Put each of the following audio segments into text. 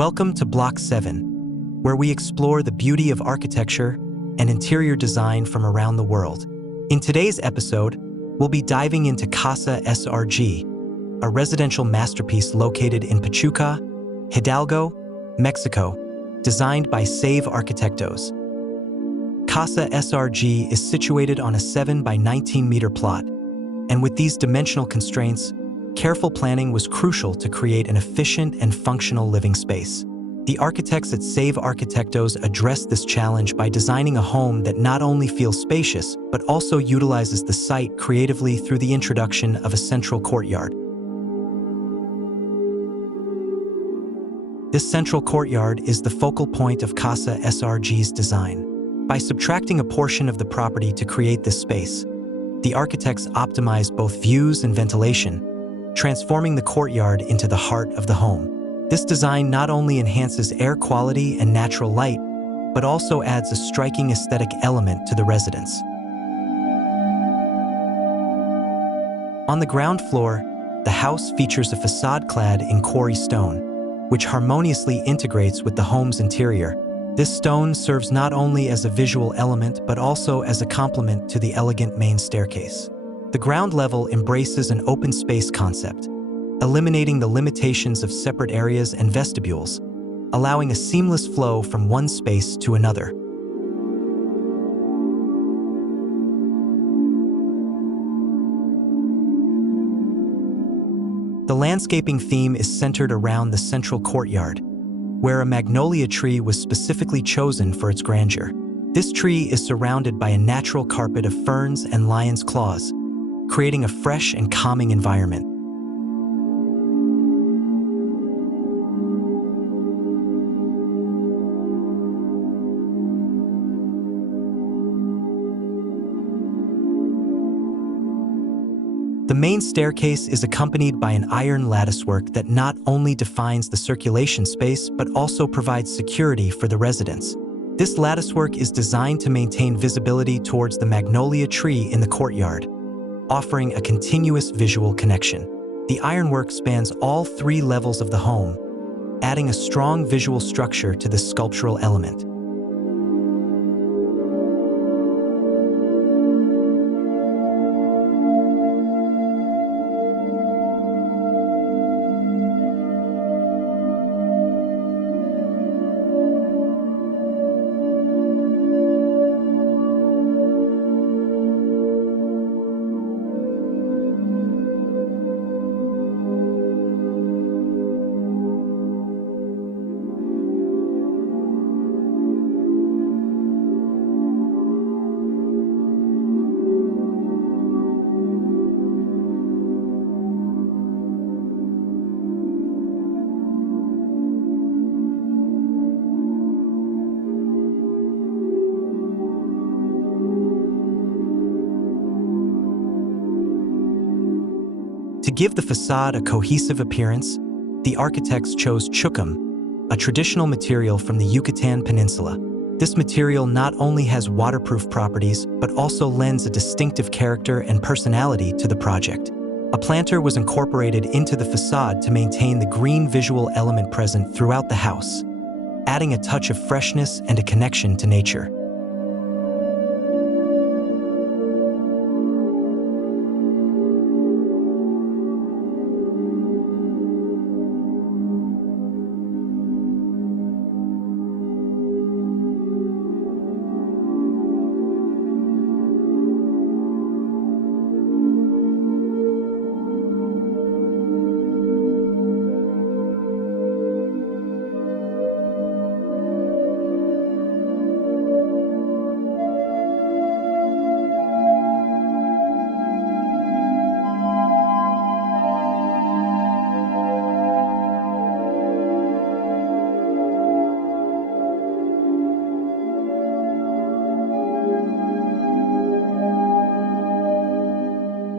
Welcome to Block 7, where we explore the beauty of architecture and interior design from around the world. In today's episode, we'll be diving into Casa SRG, a residential masterpiece located in Pachuca, Hidalgo, Mexico, designed by SAVE Arquitectos. Casa SRG is situated on a 7 by 19 meter plot, and with these dimensional constraints, careful planning was crucial to create an efficient and functional living space. The architects at SAVE Arquitectos addressed this challenge by designing a home that not only feels spacious, but also utilizes the site creatively through the introduction of a central courtyard. This central courtyard is the focal point of Casa SRG's design. By subtracting a portion of the property to create this space, the architects optimized both views and ventilation, transforming the courtyard into the heart of the home. This design not only enhances air quality and natural light, but also adds a striking aesthetic element to the residence. On the ground floor, the house features a façade clad in quarry stone, which harmoniously integrates with the home's interior. This stone serves not only as a visual element, but also as a complement to the elegant main staircase. The ground level embraces an open space concept, eliminating the limitations of separate areas and vestibules, allowing a seamless flow from one space to another. The landscaping theme is centered around the central courtyard, where a magnolia tree was specifically chosen for its grandeur. This tree is surrounded by a natural carpet of ferns and lion's claws, creating a fresh and calming environment. The main staircase is accompanied by an iron latticework that not only defines the circulation space, but also provides security for the residents. This latticework is designed to maintain visibility towards the magnolia tree in the courtyard, offering a continuous visual connection. The ironwork spans all 3 levels of the home, adding a strong visual structure to this sculptural element. To give the facade a cohesive appearance, the architects chose Chukum, a traditional material from the Yucatan Peninsula. This material not only has waterproof properties, but also lends a distinctive character and personality to the project. A planter was incorporated into the facade to maintain the green visual element present throughout the house, adding a touch of freshness and a connection to nature.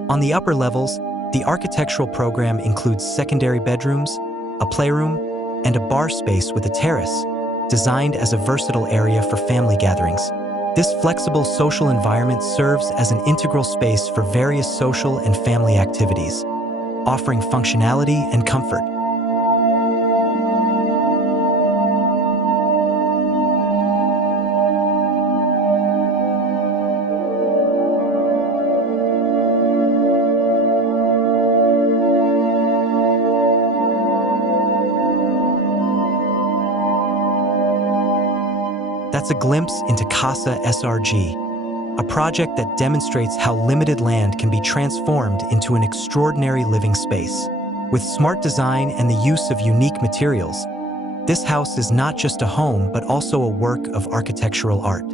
On the upper levels, the architectural program includes secondary bedrooms, a playroom, and a bar space with a terrace, designed as a versatile area for family gatherings. This flexible social environment serves as an integral space for various social and family activities, offering functionality and comfort. That's a glimpse into Casa SRG, a project that demonstrates how limited land can be transformed into an extraordinary living space. With smart design and the use of unique materials, this house is not just a home but also a work of architectural art.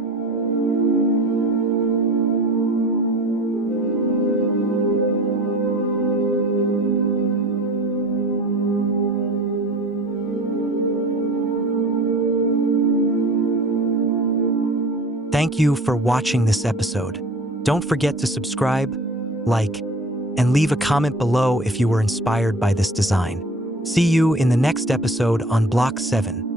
Thank you for watching this episode. Don't forget to subscribe, like, and leave a comment below if you were inspired by this design. See you in the next episode on Block 7.